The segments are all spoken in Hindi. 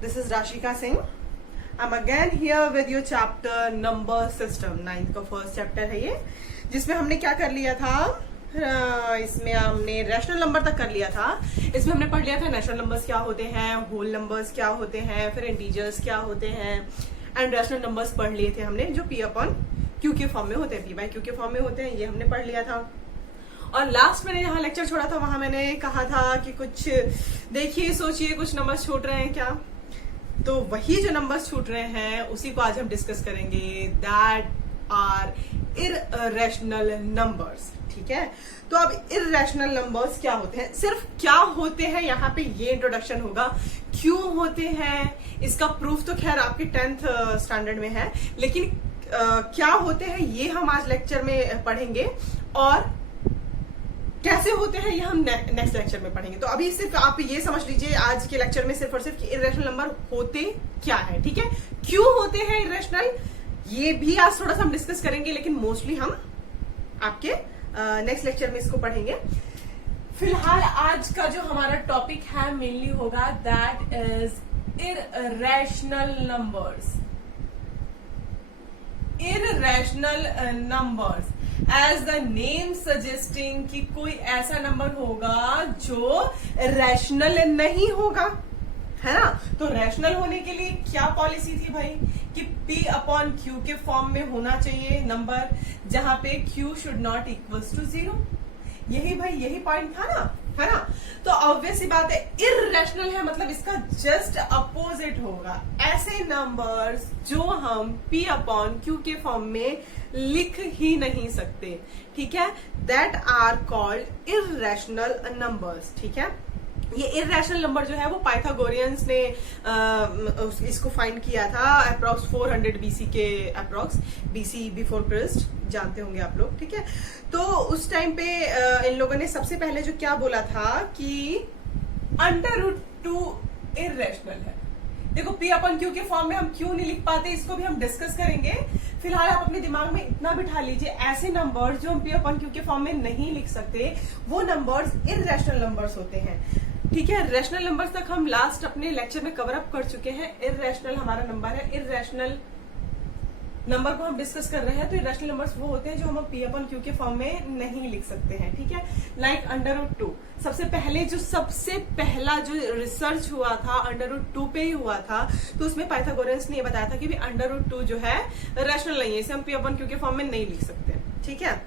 This is Rashika Singh. I'm again here with your chapter number system. 9th का फर्स्ट चैप्टर है ये, जिसमें हमने क्या कर लिया था, इसमें हमने रैशनल नंबर तक कर लिया था। इसमें हमने पढ़ लिया था नेचुरल नंबर्स क्या होते हैं, होल नंबर्स क्या होते हैं, फिर इंटीजर्स क्या होते हैं, एंड रैशनल नंबर्स पढ़ लिए थे हमने जो पी अपॉन क्यू के फॉर्म में होते हैं, पी बाई क्यू के फॉर्म में होते हैं, ये हमने पढ़ लिया था। और लास्ट मैंने यहाँ लेक्चर छोड़ा था, वहां मैंने कहा था कि कुछ देखिए सोचिए कुछ नंबर्स छूट रहे हैं क्या, तो वही जो नंबर्स छूट रहे हैं उसी को आज हम डिस्कस करेंगे। That are irrational numbers. ठीक है, तो अब इररेशनल नंबर्स क्या होते हैं, सिर्फ क्या होते हैं यहाँ पे ये इंट्रोडक्शन होगा। क्यों होते हैं इसका प्रूफ तो खैर आपके 10th स्टैंडर्ड में है, लेकिन क्या होते हैं ये हम आज लेक्चर में पढ़ेंगे, और कैसे होते हैं ये हम नेक्स्ट लेक्चर में पढ़ेंगे। तो अभी सिर्फ आप ये समझ लीजिए आज के लेक्चर में सिर्फ और सिर्फ कि इररेशनल नंबर होते क्या है। ठीक है, क्यों होते हैं इररेशनल ये भी आज थोड़ा सा हम डिस्कस करेंगे, लेकिन मोस्टली हम आपके नेक्स्ट लेक्चर में इसको पढ़ेंगे। फिलहाल आज का जो हमारा टॉपिक है मेनली होगा that is irrational numbers. Irrational numbers as the name suggesting कि कोई ऐसा नंबर होगा जो रैशनल नहीं होगा, है ना। तो रैशनल होने के लिए क्या पॉलिसी थी भाई कि P अपॉन Q के फॉर्म में होना चाहिए नंबर, जहां पे Q should not equals to 0। यही भाई यही पॉइंट था ना, है ना। तो ऑब्वियस ही बात है इररेशनल है, मतलब इसका जस्ट अपोजिट होगा। ऐसे नंबर्स जो हम P अपॉन Q के फॉर्म में लिख ही नहीं सकते, ठीक है, that are called irrational numbers. ठीक है, ये इररेशनल नंबर जो है वो पाइथागोरियंस ने इसको फाइंड किया था अप्रॉक्स 400 बीसी के अप्रॉक्स, बीसी बिफोर क्रिस्ट, जानते होंगे आप लोग। ठीक है, तो उस टाइम पे इन लोगों ने सबसे पहले जो क्या बोला था कि √2 इररेशनल है। देखो P अपॉन Q के फॉर्म में हम क्यों नहीं लिख पाते, इसको भी हम डिस्कस करेंगे। फिलहाल आप अपने दिमाग में इतना बिठा लीजिए, ऐसे नंबर्स जो हम P अपॉन Q के फॉर्म में नहीं लिख सकते वो नंबर्स इररेशनल नंबर्स होते हैं। ठीक है, रैशनल नंबर्स तक हम लास्ट अपने लेक्चर में कवर अप कर चुके हैं। इररेशनल हमारा नंबर है, इररेशनल नंबर को हम डिस्कस कर रहे हैं। तो इररेशनल नंबर्स वो होते हैं जो हम P अपॉन Q के फॉर्म में नहीं लिख सकते हैं। ठीक है, लाइक √2। सबसे पहला जो रिसर्च हुआ था √2 पे ही हुआ था, तो उसमें पाइथागोरियंस ने ये बताया था कि √2 जो है रैशनल नहीं है, इसे हम P अपॉन Q के फॉर्म में नहीं लिख सकते। ठीक है,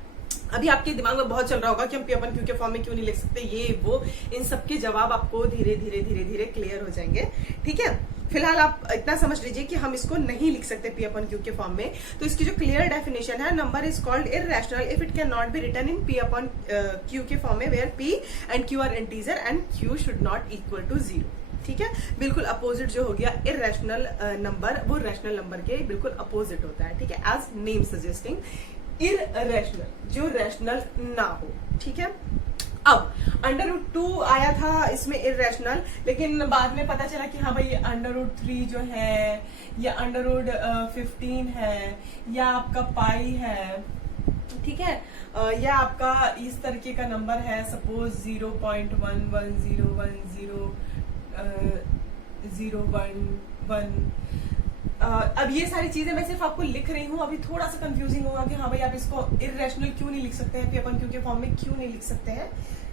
अभी आपके दिमाग में बहुत चल रहा होगा कि हम P अपॉन Q के फॉर्म में क्यों नहीं लिख सकते, ये वो, इन सब के जवाब आपको धीरे धीरे क्लियर हो जाएंगे। ठीक है, फिलहाल आप इतना समझ लीजिए कि हम इसको नहीं लिख सकते P अपॉन Q के फॉर्म में। तो इसकी जो क्लियर डेफिनेशन है, number is called irrational if it cannot be written in P upon Q के फॉर्म में, where P and Q are integer and Q should not equal to 0। ठीक है, बिल्कुल अपोजिट जो हो गया इररेशनल नंबर, वो रैशनल नंबर के बिल्कुल अपोजिट होता है। ठीक है, एज नेम सजेस्टिंग इररेशनल, जो रैशनल ना हो। ठीक है, अब √2 आया था इसमें इररेशनल, लेकिन बाद में पता चला कि हाँ भाई √3 जो है, या √15 है, या आपका पाई है। ठीक है, या आपका इस तरीके का नंबर है, सपोज 0.1101101011। अब ये सारी चीजें मैं सिर्फ आपको लिख रही हूँ, अभी थोड़ा सा कंफ्यूजिंग होगा कि हाँ भाई आप इसको इररेशनल क्यों नहीं लिख सकते हैं, P अपॉन Q के फॉर्म में क्यों नहीं लिख सकते हैं।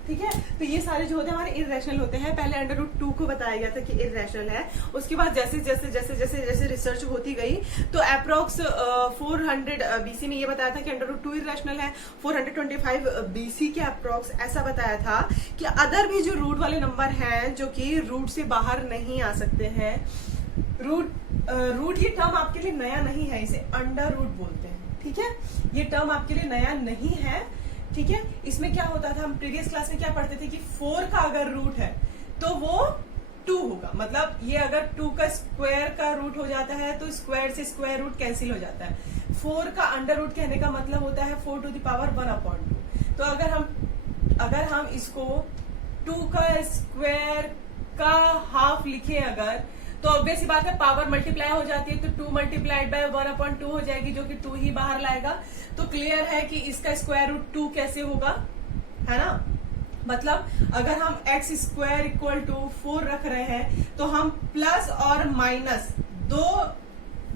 ठीक है, तो ये सारे जो होते हैं हमारे इररेशनल होते हैं। पहले √2 को बताया गया था कि इररेशनल है, उसके बाद जैसे रिसर्च होती गई तो अप्रोक्स 400 बीसी में ये बताया था कि √2 इररेशनल है। 425 बीसी के अप्रोक्स ऐसा बताया था कि अदर भी जो रूट वाले नंबर हैं जो कि रूट से बाहर नहीं आ सकते हैं, रूट ये टर्म आपके लिए नया नहीं है, इसे अंडर रूट बोलते हैं। ठीक है, ये टर्म आपके लिए नया नहीं है। ठीक है, इसमें क्या होता था, हम प्रीवियस क्लास में क्या पढ़ते थे कि 4 का अगर रूट है तो वो 2 होगा, मतलब ये अगर 2 का स्क्वायर का रूट हो जाता है तो स्क्वायर से स्क्वायर रूट कैंसिल हो जाता है। 4 का अंडर रूट कहने का मतलब होता है 4 टू द पावर 1/2। तो अगर हम इसको 2 का स्क्वायर का हाफ लिखे अगर, तो ऑब्वियस बात है पावर मल्टीप्लाई हो जाती है, तो 2 मल्टीप्लाइड बाय 1/2 हो जाएगी, जो कि 2 ही बाहर लाएगा। तो क्लियर है कि इसका स्क्वायर रूट 2 कैसे होगा, है ना। मतलब अगर हम x स्क्वायर इक्वल टू 4 रख रहे हैं तो हम प्लस और माइनस दो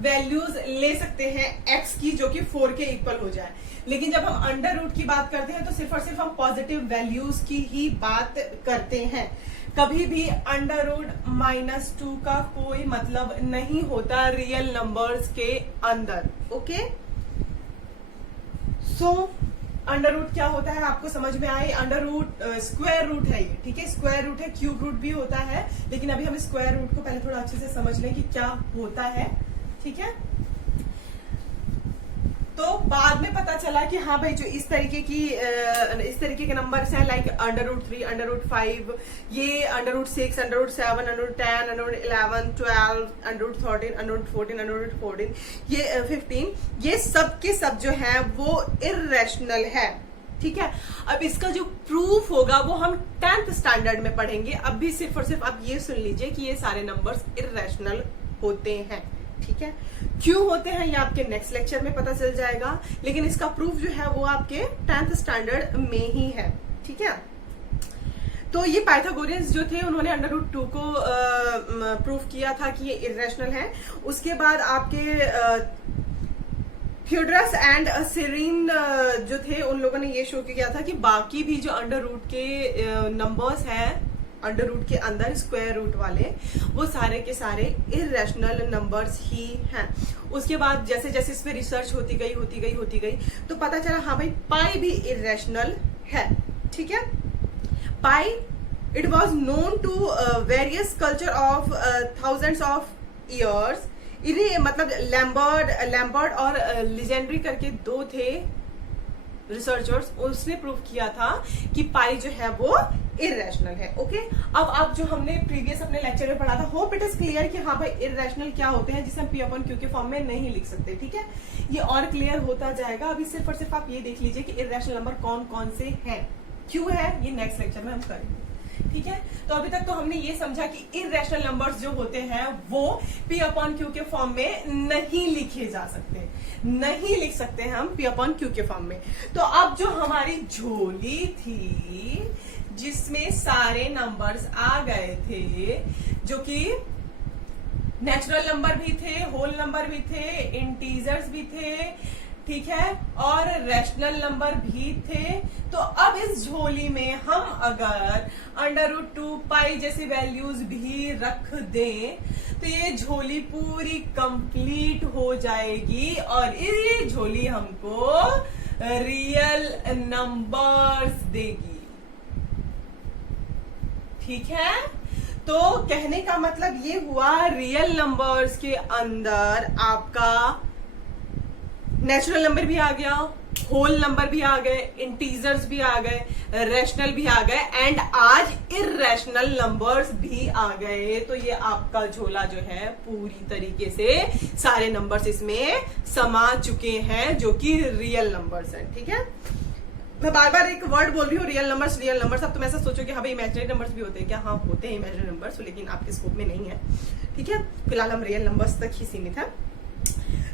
वैल्यूज ले सकते हैं x की जो कि 4 के इक्वल हो जाए। लेकिन जब हम अंडर रूट की बात करते हैं तो सिर्फ और सिर्फ हम पॉजिटिव वैल्यूज की ही बात करते हैं। कभी भी अंडर रूट -2 का कोई मतलब नहीं होता रियल नंबर्स के अंदर। ओके, सो अंडर रूट क्या होता है आपको समझ में आए। अंडर रूट स्क्वायर रूट है ये, ठीक है, स्क्वायर रूट है, क्यूब रूट भी होता है, लेकिन अभी हम स्क्वायर रूट को पहले थोड़ा अच्छे से समझ लें कि क्या होता है, ठीक है। तो बाद में पता चला कि हाँ भाई जो इस तरीके के नंबर्स हैं like under root 3, under root 5, ये under root 6, under root 7, under root 10, under root 11, 12, under root 13, under root 14, under root 14, ये 15, ये सब के सब जो है वो इर्रेशनल है, ठीक है। अब इसका जो प्रूफ होगा वो हम 10th स्टैंडर्ड में पढ़ेंगे। अब भी सिर्फ और सिर्फ आप ये सुन लीजिए कि ये सारे नंबर्स इर्रेशनल होते हैं, ठीक है। क्यों होते हैं ये आपके नेक्स्ट लेक्चर में पता चल जाएगा, लेकिन इसका प्रूफ जो है वो आपके 10th स्टैंडर्ड में ही है, ठीक है। तो ये पाइथागोरियंस जो थे उन्होंने अंडर रूट 2 को प्रूफ किया था कि ये इर्रेशनल है। उसके बाद आपके थियोडरस एंड सेरीन जो थे उन लोगों ने ये शो किया था कि बाकी भी जो अंडर रूट के नंबर्स हैं अंडर रूट के अंदर स्क्वायर रूट वाले, वो सारे के सारे इर्रेशनल नंबर्स ही हैं। उसके बाद जैसे जैसे इस पे रिसर्च होती गई तो पता चला हाँ भाई पाई भी इर्रेशनल है, ठीक है। Pi it was known to various culture of thousands of years. इन्हें मतलब लैम्बर्ट और लिजेंड्री करके दो थे रिसर्चर्स, उसने प्रूव किया था कि पाई जो है वो इर्रेशनल है। ओके, अब जो हमने प्रीवियस अपने लेक्चर में पढ़ा था, होप इट इज क्लियर कि हाँ भाई इर्रेशनल क्या होते हैं जिसे हम पी अपॉन क्यू के फॉर्म में नहीं लिख सकते, ठीक है। ये और क्लियर होता जाएगा। अभी सिर्फ और सिर्फ आप ये देख लीजिए कि इर्रेशनल नंबर कौन कौन से हैं, क्यों है, ये नेक्स्ट लेक्चर में हम करेंगे, ठीक है। तो अभी तक तो हमने ये समझा कि इर्रेशनल नंबर्स जो होते हैं वो पी अपॉन क्यू के फॉर्म में नहीं लिखे जा सकते, नहीं लिख सकते हम पी अपॉन क्यू के फॉर्म में। तो अब जो हमारी झोली थी जिसमें सारे नंबर्स आ गए थे, जो कि नेचुरल नंबर भी थे, होल नंबर भी थे, इंटीजर्स भी थे, ठीक है, और रैशनल नंबर भी थे। तो अब इस झोली में हम अगर अंडर रूट 2 पाई जैसी वैल्यूज भी रख दें तो ये झोली पूरी कंप्लीट हो जाएगी और ये झोली हमको रियल नंबर्स देगी, ठीक है। तो कहने का मतलब ये हुआ रियल नंबर्स के अंदर आपका नेचुरल नंबर भी आ गया, होल नंबर भी आ गए, इंटीजर्स भी आ गए, रैशनल भी आ गए एंड आज इर्रेशनल नंबर्स भी आ गए। तो ये आपका झोला जो है पूरी तरीके से सारे नंबर्स इसमें समा चुके हैं जो कि रियल नंबर्स हैं, ठीक है। मैं बार बार एक वर्ड बोल रही हूँ, रियल नंबर्स, रियल नंबर्स। अब तुम ऐसा सोचो कि हाँ भाई इमेजिनरी नंबर्स भी होते हैं क्या? हाँ होते हैं इमेजिनरी नंबर्स, लेकिन आपके स्कोप में नहीं है, ठीक है। फिलहाल हम रियल नंबर्स तक ही सीमित है।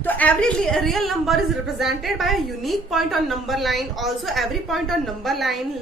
तो every real number is represented by a unique point on number line. Also, every point on number line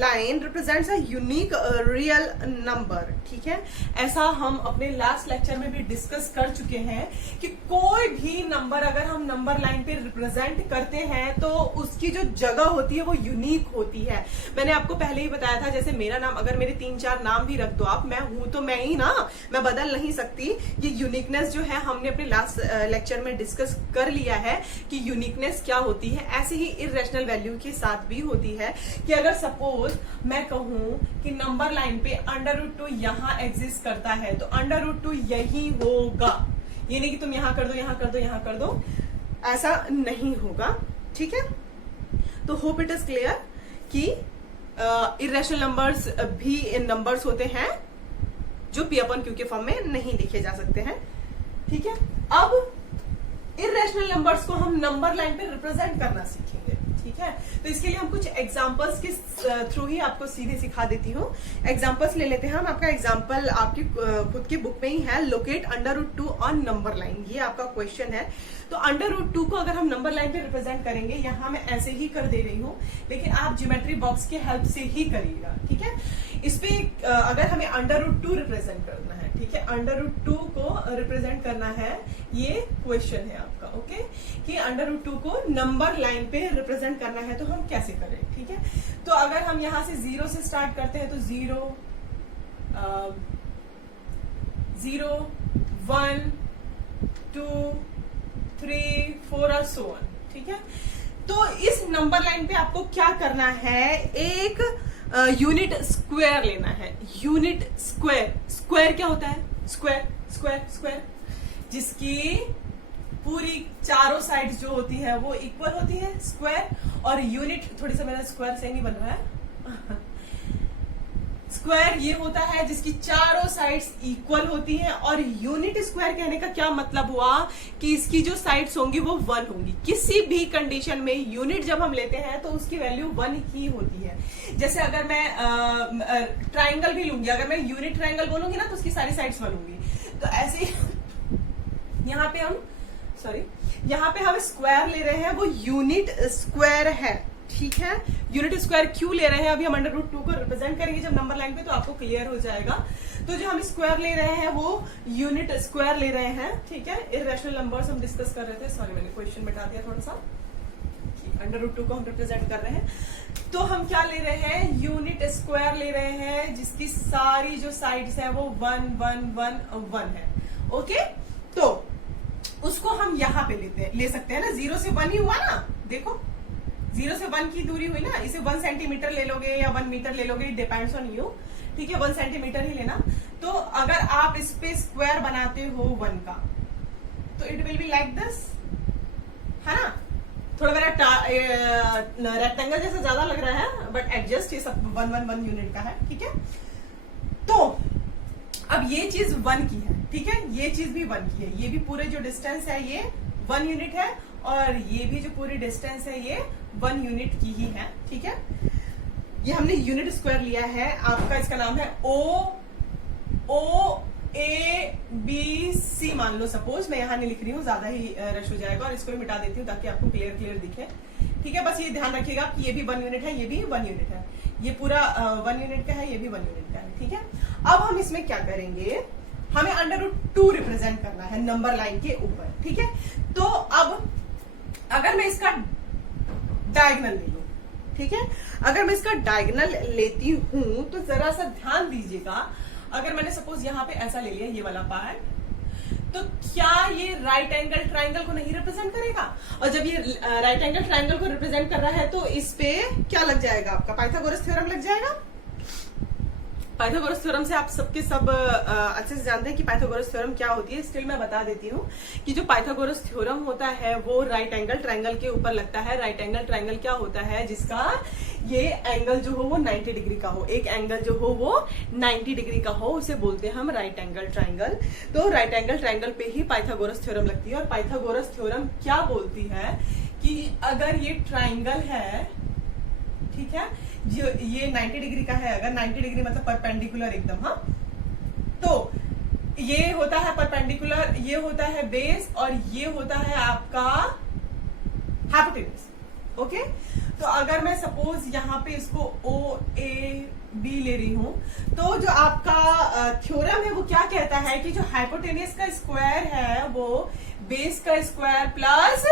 line represents a unique real number. ठीक है, ऐसा हम अपने लास्ट लेक्चर में भी डिस्कस कर चुके हैं कि कोई भी नंबर अगर हम नंबर लाइन पे रिप्रेजेंट करते हैं तो उसकी जो जगह होती है वो यूनिक होती है। मैंने आपको पहले ही बताया था, जैसे मेरा नाम, अगर मेरे 3-4 नाम भी रख दो आप, मैं हूं तो मैं ही ना, मैं बदल नहीं सकती। ये यूनिकनेस जो है हमने अपने लास्ट लेक्चर में डिस्कस कर लिया है कि यूनिकनेस क्या होती है। ऐसे ही इर्रेशनल वैल्यू के साथ भी होती है कि अगर सपोज मैं कहूं कि नंबर लाइन पे अंडर रूट 2 यहां एग्जिस्ट करता है तो अंडर रूट 2 यही होगा, ये नहीं कि तुम यहां कर दो, यहां कर दो, यहां कर दो, ऐसा नहीं होगा, ठीक है। तो होप इट इज क्लियर कि इर्रेशनल नंबर्स भी नंबर्स होते हैं जो पी अपॉन क्यू के फॉर्म में नहीं लिखे जा सकते हैं, ठीक है। अब इर्रेशनल नंबर्स को हम नंबर लाइन पे रिप्रेजेंट करना सीखेंगे। ठीक है। तो इसके लिए हम कुछ एग्जांपल्स के थ्रू ही आपको सीधे सिखा देती हूँ। एग्जांपल्स ले लेते हैं हम। आपका एग्जांपल आपकी खुद की बुक में ही है, लोकेट √2 ऑन नंबर लाइन, ये आपका क्वेश्चन है। तो √2 को अगर हम नंबर लाइन पे रिप्रेजेंट करेंगे, यहाँ मैं ऐसे ही कर दे रही हूँ, लेकिन आप ज्योमेट्री बॉक्स की हेल्प से ही करिएगा, ठीक है। इस पे अगर हमें √2 रिप्रेजेंट करना है, ठीक है, √2 को रिप्रेजेंट करना है, ये क्वेश्चन है आपका, ओके, कि √2 को नंबर लाइन पे रिप्रेजेंट करना है तो हम कैसे करें, ठीक है। तो अगर हम यहां से 0 से स्टार्ट करते हैं तो 0 1 2 3 4 और सो ऑन, ठीक है। तो इस नंबर लाइन पे आपको क्या करना है, एक यूनिट स्क्वायर लेना है। यूनिट स्क्वायर, स्क्वायर क्या होता है, स्क्वायर स्क्वायर स्क्वायर, जिसकी पूरी चारों साइड्स जो होती है वो इक्वल होती है, स्क्वायर। और यूनिट, थोड़ी सा मेरा स्क्वायर सही नहीं बन रहा है स्क्वायर ये होता है जिसकी चारों साइड्स इक्वल होती हैं। और यूनिट स्क्वायर कहने का क्या मतलब हुआ कि इसकी जो साइड्स होंगी वो 1 होंगी। किसी भी कंडीशन में यूनिट जब हम लेते हैं तो उसकी वैल्यू 1 ही होती है। जैसे अगर मैं ट्राइंगल भी लूंगी, अगर मैं यूनिट ट्राइंगल बोलूंगी ना तो उसकी सारी साइड्स 1 होंगी। तो ऐसे यहाँ पे हम स्क्वायर ले रहे हैं, वो यूनिट स्क्वायर है, ठीक है। यूनिट स्क्वायर क्यों ले रहे हैं, अभी हम √2 को रिप्रेजेंट करेंगे जब नंबर लाइन पे, तो आपको क्लियर हो जाएगा। तो जो हम स्क्वायर ले रहे हैं वो यूनिट स्क्वायर ले रहे हैं, ठीक है। इर्रेशनल नंबर्स हम डिस्कस कर रहे थे, सॉरी मैंने क्वेश्चन मिटा दिया थोड़ा सा। √2 को हम रिप्रेजेंट कर रहे हैं, तो हम क्या ले रहे हैं, यूनिट स्क्वायर ले रहे हैं जिसकी सारी जो साइड्स है वो 1 1 1 1 है, ओके। तो उसको हम यहाँ पे ले सकते हैं ना, 0 से 1 ही हुआ ना, देखो 0 से 1 की दूरी हुई ना। इसे 1 सेंटीमीटर ले लोगे या 1 मीटर ले लोगे, डिपेंड्स ऑन यू, ठीक है। 1 सेंटीमीटर ही लेना। तो अगर आप इस पे स्क्वायर बनाते हो 1 का, तो it will be like this, है ना। थोड़ा मेरा रेक्टेंगल जैसा ज्यादा लग रहा है, बट एडजस्ट, ये सब 1 1 1 यूनिट का है, ठीक है। तो अब ये चीज 1 की है, ठीक है, ये चीज भी 1 की है, ये भी पूरे जो डिस्टेंस है ये 1 यूनिट है, और ये भी जो पूरी डिस्टेंस है ये 1 यूनिट की ही है, ठीक है। ये हमने यूनिट स्क्वायर लिया है, आपका इसका नाम है OABC मान लो, सपोज। मैं यहाँ नहीं लिख रही हूँ, ज्यादा ही रश हो जाएगा, और इसको भी मिटा देती हूँ ताकि आपको क्लियर दिखे, ठीक है। बस ये ध्यान रखिएगा कि ये भी 1 यूनिट है, ये भी 1 यूनिट है, ये पूरा 1 यूनिट का है, ये भी 1 यूनिट का है, ठीक है। अब हम इसमें क्या करेंगे, हमें √2 रिप्रेजेंट करना है नंबर लाइन के ऊपर, ठीक है। तो अब अगर मैं इसका डायगोनल ले लूं, ठीक है, अगर मैं इसका डायगोनल लेती हूं तो जरा सा ध्यान दीजिएगा। अगर मैंने सपोज यहाँ पे ऐसा ले लिया, ये वाला पार्ट, तो क्या ये राइट एंगल ट्राइंगल को नहीं रिप्रेजेंट करेगा? और जब ये राइट एंगल ट्राइंगल को रिप्रेजेंट कर रहा है तो इस पे क्या लग जाएगा, आपका पाइथागोरस थ्योरम लग जाएगा। पाइथागोरस थ्योरम से आप सबके सब अच्छे से जानते हैं कि पाइथागोरस थ्योरम क्या होती है। स्टिल मैं बता देती हूँ कि जो पाइथागोरस थ्योरम होता है वो राइट एंगल ट्रायंगल के ऊपर लगता है। राइट एंगल ट्रायंगल क्या होता है, जिसका ये एंगल जो हो वो 90 डिग्री का हो, एक एंगल जो हो वो 90 डिग्री का हो, उसे बोलते हैं हम राइट एंगल ट्रायंगल। तो राइट एंगल ट्रायंगल पे ही पाइथागोरस थ्योरम लगती है। और पाइथागोरस थ्योरम क्या बोलती है कि अगर ये ट्रायंगल है, ठीक है, जो ये 90 डिग्री का है, अगर 90 डिग्री मतलब परपेंडिकुलर एकदम, हाँ, तो ये होता है परपेंडिकुलर, ये होता है बेस, और ये होता है आपका हाइपोटेन्यूज, ओके। तो अगर मैं सपोज यहाँ पे इसको OAB ले रही हूं, तो जो आपका थ्योरम है वो क्या कहता है कि जो हाइपोटेन्यूज का स्क्वायर है वो बेस का स्क्वायर प्लस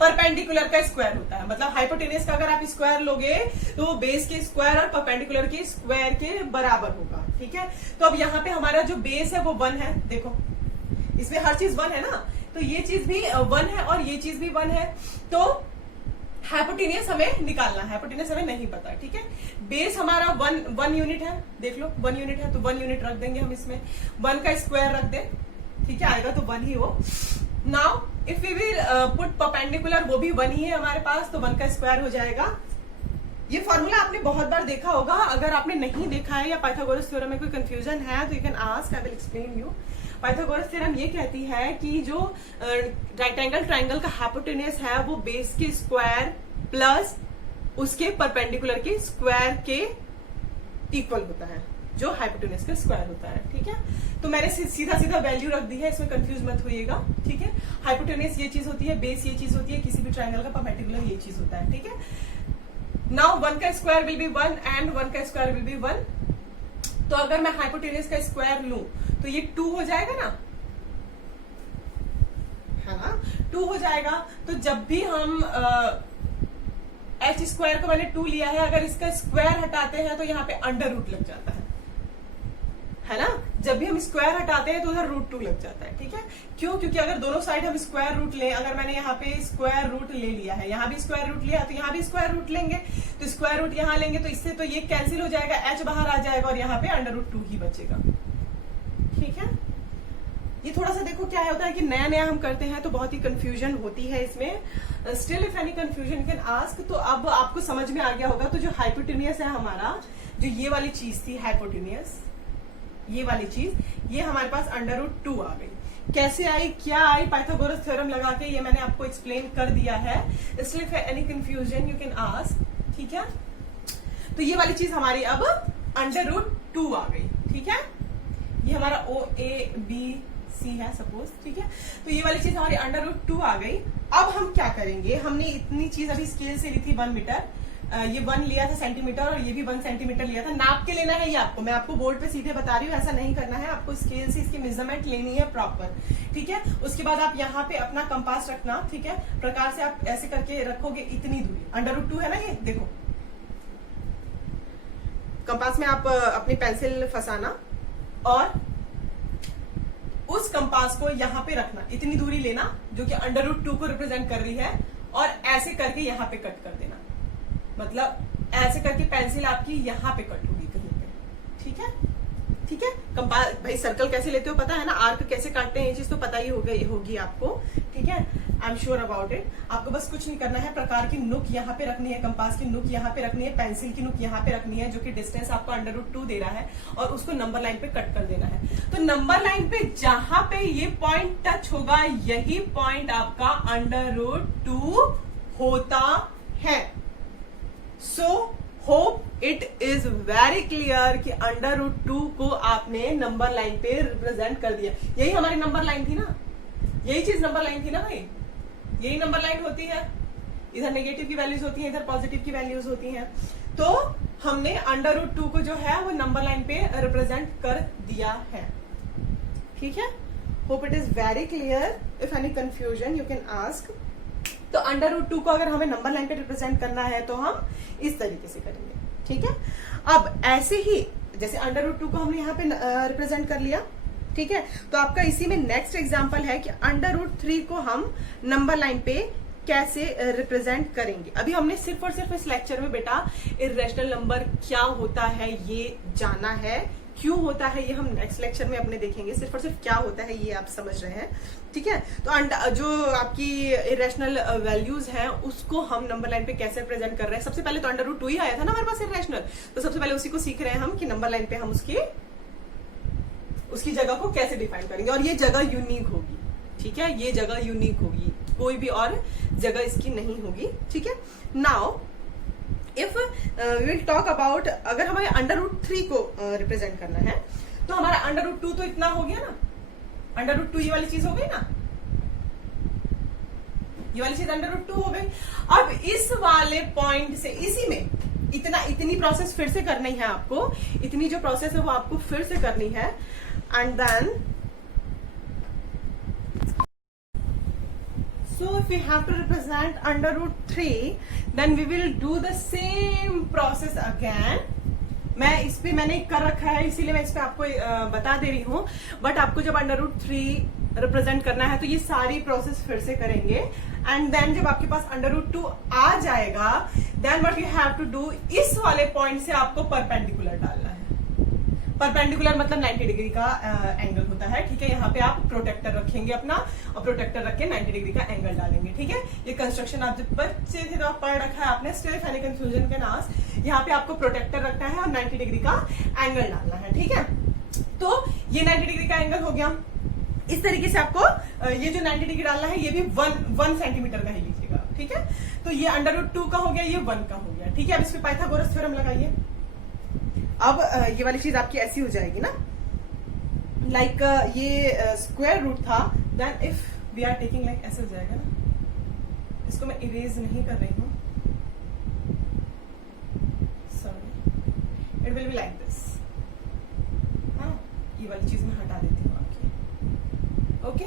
परपेंडिकुलर का स्क्वायर होता है। मतलब हाइपोटेन्यूज का अगर आप स्क्वायर लोगे तो वो बेस के स्क्वायर और परपेंडिकुलर के स्क्वायर के बराबर होगा, ठीक है। तो अब यहाँ पे हमारा जो बेस है वो 1 है, देखो इसमें हर चीज 1 है ना, तो ये चीज भी 1 है और ये चीज भी 1 है। तो हाइपोटेन्यूज हमें निकालना है, हाइपोटेन्यूज हमें नहीं पता, ठीक है। बेस हमारा 1 यूनिट है, देख लो 1 यूनिट है, तो 1 यूनिट रख देंगे हम इसमें, 1 का स्क्वायर रख दे, ठीक है, आएगा तो 1 ही हो। Now if we will put perpendicular, वो भी 1 ही है हमारे पास, तो 1 का स्क्वायर हो जाएगा। ये फॉर्मूला आपने बहुत बार देखा होगा, अगर आपने नहीं देखा है या पाइथागोरस थ्योरम में कोई कंफ्यूजन है तो you can ask, I will explain you. Pythagoras theorem ये कहती है कि जो राइट एंगल ट्रायंगल का हाइपोटेन्यूज है वो बेस के स्क्वायर प्लस उसके परपेंडिकुलर के स्क्वायर के इक्वल होता है, जो हाइपोटेन्यूज का स्क्वायर होता है। ठीक है, तो मैंने सीधा सीधा वैल्यू रख दी है, इसमें कंफ्यूज मत होइएगा। ठीक है, हाइपोटेन्यूज ये चीज होती है, बेस ये चीज होती है, किसी भी ट्रायंगल का परपेंडिकुलर ये चीज होता है। ठीक है, नाउ 1 का स्क्वायर विल बी 1 एंड 1 का स्क्वायर विल बी 1। तो अगर मैं हाइपोटेन्यूज का स्क्वायर लूं तो ये 2 हो जाएगा ना, है ना, 2 हो जाएगा। तो जब भी हम एच स्क्वायर को मैंने 2 लिया है, अगर इसका स्क्वायर हटाते हैं तो यहाँ पे अंडर रूट लग जाता है ना। जब भी हम स्क्वायर हटाते हैं तो उधर √2 लग जाता है। ठीक है, क्यों? क्योंकि अगर दोनों साइड हम स्क्वायर रूट लें, अगर मैंने यहाँ पे स्क्वायर रूट ले लिया है, यहाँ भी स्क्वायर रूट लिया तो यहाँ भी स्क्वायर रूट लेंगे, तो स्क्वायर रूट यहाँ लेंगे तो इससे तो ये कैंसिल हो जाएगा, एच बाहर आ जाएगा और यहाँ पे अंडर√2 ही बचेगा। ठीक है, ये थोड़ा सा देखो क्या होता है कि नया नया हम करते हैं तो बहुत ही कंफ्यूजन होती है इसमें। Still if any confusion can ask. तो अब आपको समझ में आ गया होगा। तो जो हाइपोटेन्यूज है हमारा, जो ये वाली चीज थी हाइपोटेन्यूज, ये वाली चीज, ये हमारे पास अंडर√2 आ गई। कैसे आई, क्या आई, पाइथागोरस थ्योरम लगा के ये मैंने आपको एक्सप्लेन कर दिया है। Still if any confusion you can ask. ठीक है, तो ये वाली चीज हमारी अब अंडर√2 आ गई। ठीक है, ये हमारा OABC है सपोज। ठीक है, तो ये वाली चीज हमारी अंडर√2 आ गई। अब हम क्या करेंगे, हमने इतनी चीज अभी स्केल से ली थी 1 मीटर, ये 1 लिया था सेंटीमीटर और ये भी 1 सेंटीमीटर लिया था। नाप के लेना है ये आपको, मैं आपको बोर्ड पे सीधे बता रही हूँ, ऐसा नहीं करना है, आपको स्केल से इसकी मेजरमेंट लेनी है प्रॉपर। ठीक है, उसके बाद आप यहाँ पे अपना कंपास रखना। ठीक है, प्रकार से आप ऐसे करके रखोगे इतनी दूरी, अंडर√2 है ना, ये देखो कंपास में आप अपनी पेंसिल फंसाना और उस कंपास को यहाँ पे रखना, इतनी दूरी लेना जो कि अंडर√2 को रिप्रेजेंट कर रही है, और ऐसे करके यहाँ पे कट कर देना। मतलब ऐसे करके पेंसिल आपकी यहाँ पे कट होगी कहीं पे। ठीक है, ठीक है, कंपास भाई सर्कल कैसे लेते हो पता है ना, आर्क कैसे काटते हैं ये चीज तो पता ही होगी आपको। ठीक है, I am sure about it. आपको बस कुछ नहीं करना है, प्रकार की नुक यहाँ पे रखनी है, कंपास की नुक यहाँ पे रखनी है, पेंसिल की नुक यहाँ पे रखनी है, जो कि डिस्टेंस आपको अंडर√2 दे रहा है, और उसको नंबर लाइन पे कट कर देना है। तो नंबर लाइन पे जहां पे ये पॉइंट टच होगा, यही पॉइंट आपका अंडर√2 होता है। So hope it is very clear कि अंडर√2 को आपने नंबर लाइन पे रिप्रेजेंट कर दिया। यही हमारी नंबर लाइन थी ना, यही चीज नंबर लाइन थी ना भाई, यही नंबर लाइन होती है। इधर नेगेटिव की वैल्यूज होती हैं, इधर पॉजिटिव की वैल्यूज होती हैं। तो हमने अंडर√2 को जो है वो नंबर लाइन पे रिप्रेजेंट कर दिया है। ठीक है, hope it is very clear. If any confusion you can ask. तो अंडर√2 को अगर हमें नंबर लाइन पे रिप्रेजेंट करना है तो हम इस तरीके से करेंगे। ठीक है, अब ऐसे ही जैसे अंडर√2 को हमने यहाँ पे रिप्रेजेंट कर लिया। ठीक है, तो आपका इसी में नेक्स्ट एग्जांपल है कि अंडर√3 को हम नंबर लाइन पे कैसे रिप्रेजेंट करेंगे। अभी हमने सिर्फ और सिर्फ इस लेक्चर में बेटा इर्रेशनल नंबर क्या होता है ये जाना है, क्यों होता है ये हम नेक्स्ट लेक्चर में अपने देखेंगे। सिर्फ और सिर्फ क्या होता है ये आप समझ रहे हैं। ठीक है, तो जो आपकी इरेशनल वैल्यूज हैं उसको हम नंबर लाइन पे कैसे रिप्रेजेंट कर रहे हैं। सबसे पहले तो अंडर√2 ही आया था ना हमारे पास इरेशनल, तो सबसे पहले उसी को सीख रहे हैं हम कि नंबर लाइन पे हम उसकी जगह को कैसे डिफाइन करेंगे, और ये जगह यूनिक होगी। ठीक है, ये जगह यूनिक होगी, कोई भी और जगह इसकी नहीं होगी। ठीक है, now if will talk about, अगर हमें अंडर√3 को रिप्रेजेंट करना है तो हमारा अंडर√2 तो इतना हो गया ना, अंडर√2 ये वाली चीज हो गई ना, ये वाली चीज अंडर√2 हो गई। अब इस वाले पॉइंट से इसी में इतनी प्रोसेस फिर से करनी है आपको, इतनी जो प्रोसेस है वो आपको फिर से करनी है। And then so if we have to represent under root three then we will do the same process again। मैं इस पे मैंने कर रखा है इसीलिए मैं इस पे आपको बता दे रही हूँ, बट आपको जब अंडर√3 रिप्रेजेंट करना है तो ये सारी प्रोसेस फिर से करेंगे। एंड देन जब आपके पास अंडर√2 आ जाएगा then what you have to do, इस वाले पॉइंट से आपको परपेंडिकुलर डालना है। परपेंडिकुलर मतलब 90 डिग्री का एंगल होता है। ठीक है, यहाँ पे आप प्रोटेक्टर रखेंगे अपना, और प्रोटेक्टर रख के 90 डिग्री का एंगल डालेंगे। ठीक है, ये कंस्ट्रक्शन आप जब बच्चे थे तो आप पढ़ रखा है आपने। स्टिल इफ एनी कंफ्यूजन के नास, यहाँ पे आपको प्रोटेक्टर रखना है और 90 डिग्री का एंगल डालना है। ठीक है, तो ये 90 डिग्री का एंगल हो गया। इस तरीके से आपको ये जो 90 डिग्री डालना है ये भी 1 सेंटीमीटर का ही लीजिएगा। ठीक है, तो ये √2 का हो गया, ये 1 का हो गया। ठीक है, अब इस पे पाइथागोरस थ्योरम लगाइए। अब ये वाली चीज आपकी ऐसी हो जाएगी ना, लाइक ये स्क्वायर रूट था, then if we are taking like ऐसे हो जाएगा ना। इसको मैं इरेज नहीं कर रही हूं, sorry, it will be like this. हाँ, ये वाली चीज मैं हटा देती हूँ आपकी। ओके,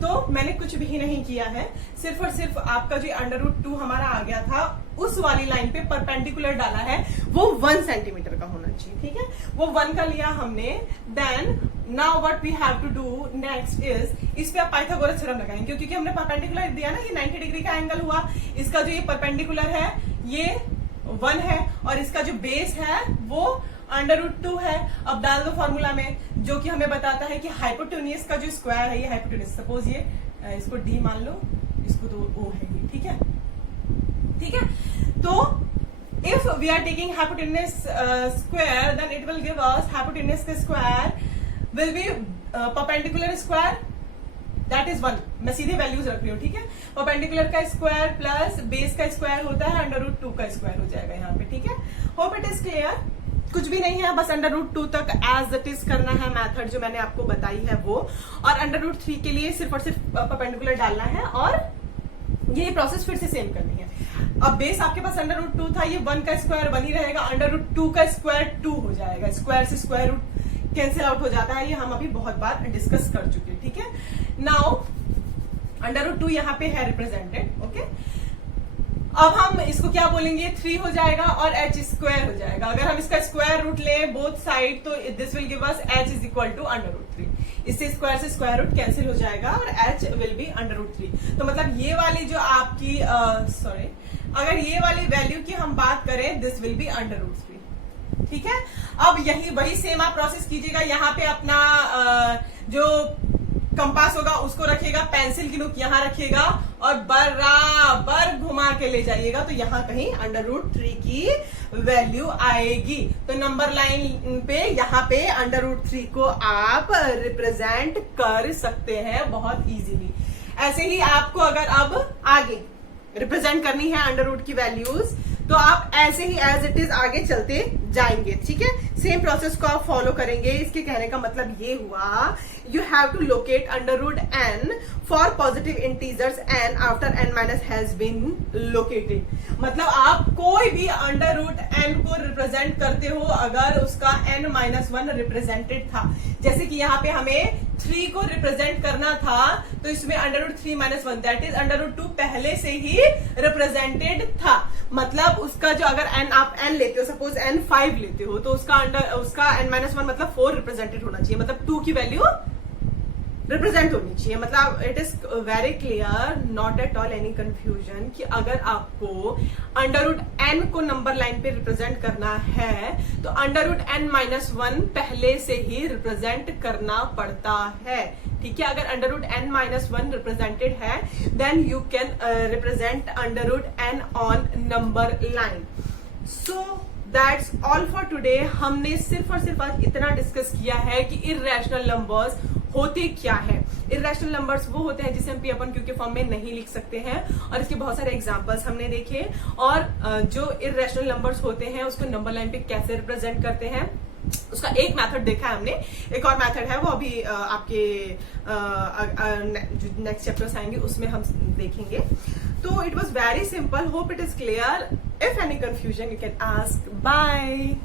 तो मैंने कुछ भी नहीं किया है, सिर्फ और सिर्फ आपका जो √2 हमारा आ गया था उस वाली लाइन पे परपेंडिकुलर डाला है, वो 1 सेंटीमीटर का होना चाहिए। ठीक है, वो 1 का लिया हमने। Then now what we have to do next is, इस पे आप पाइथागोरस थ्योरम लगाएंगे, क्योंकि हमने परपेंडिकुलर दिया ना, ये 90 डिग्री का एंगल हुआ। इसका जो ये परपेंडिकुलर है ये 1 है, और इसका जो बेस है वो √2 है। अब डाल दो फॉर्मूला में, जो कि हमें बताता है कि हाइपोटेन्यूज का जो स्क्वायर है, ये हाइपोटेन्यूज, सपोज ये इसको डी मान लो, इसको तो ओ है ये। ठीक है, ठीक है, तो if we are taking hypotenuse square, then it will give us hypotenuse का square will be perpendicular square, that is 1। मैं सीधे वैल्यूज रख रही हूँ। ठीक है, परपेंडिकुलर का स्क्वायर प्लस बेस का स्क्वायर होता है √2 का स्क्वायर हो जाएगा यहाँ पे। ठीक है, होप इट इज क्लियर। कुछ भी नहीं है, बस √2 तक एज इट इज करना है मेथड जो मैंने आपको बताई है वो, और √3 के लिए सिर्फ और सिर्फ परपेंडिकुलर डालना है, और यही प्रोसेस फिर से सेम करनी है। अब बेस आपके पास √2 था, ये 1 का स्क्वायर 1 ही रहेगा, √2 का स्क्वायर 2 हो जाएगा। स्क्वायर से स्क्वायर रूट कैंसिल आउट हो जाता है, ये हम अभी बहुत बार डिस्कस कर चुके हैं। ठीक है, नाउ √2 यहाँ पे है रिप्रेजेंटेड। ओके, अब हम इसको क्या बोलेंगे, 3 हो जाएगा और h स्क्वायर हो जाएगा। अगर हम इसका स्क्वायर रूट लें बोथ साइड, तो this will give us h is equal to √3। इससे स्क्वायर से स्क्वायर रूट कैंसिल हो जाएगा और h विल बी √3। तो मतलब ये वाली जो आपकी सॉरी, अगर ये वाली वैल्यू की हम बात करें, दिस विल बी √3। ठीक है, अब यही वही सेम आप प्रोसेस कीजिएगा। यहाँ पे अपना जो कंपास होगा उसको रखिएगा, पेंसिल की नोक यहाँ रखिएगा और बराबर घुमा के ले जाइएगा, तो यहाँ कहीं √3 की वैल्यू आएगी। तो नंबर लाइन पे यहाँ पे √3 को आप रिप्रेजेंट कर सकते हैं बहुत इजीली। ऐसे ही आपको अगर अब आगे रिप्रेजेंट करनी है √रूट की वैल्यूज, तो आप ऐसे ही एज इट इज आगे चलते जाएंगे। ठीक है, सेम प्रोसेस को आप फॉलो करेंगे। इसके कहने का मतलब ये हुआ, you have to locate √n for positive integers n after n minus has been located. मतलब आप कोई भी √n को रिप्रेजेंट करते हो अगर उसका n-1 रिप्रेजेंटेड था, जैसे कि यहाँ पे हमें 3 को रिप्रेजेंट करना था, तो इसमें √3-1 दैट इज √2 पहले से ही रिप्रेजेंटेड था। मतलब उसका जो अगर n आप n लेते हो, सपोज n 5 लेते हो, तो उसका n-1 मतलब 4 रिप्रेजेंटेड होना चाहिए, मतलब 2 की वैल्यू रिप्रेजेंट होनी चाहिए। मतलब it is very clear, not at all any confusion, कि अगर आपको √n को नंबर लाइन पे रिप्रेजेंट करना है तो √n-1 पहले से ही रिप्रेजेंट करना पड़ता है। ठीक है, अगर √n-1 रिप्रेजेंटेड है, then you can represent √n on number line. So that's all for today. हमने सिर्फ और सिर्फ आज इतना डिस्कस किया है कि इर्रेशनल नंबर्स होते क्या है। इर्रेशनल नंबर्स वो होते हैं जिसे हम p अपन q के फॉर्म में नहीं लिख सकते हैं, और इसके बहुत सारे एग्जांपल्स हमने देखे। और जो इर्रेशनल नंबर्स होते हैं उसको नंबर लाइन पे कैसे रिप्रेजेंट करते हैं, उसका एक मेथड देखा है हमने। एक और मेथड है, वो अभी आपके जो नेक्स्ट चैप्टर्स आएंगे उसमें हम देखेंगे। तो it was very simple, hope it is clear. If any confusion you can ask. Bye.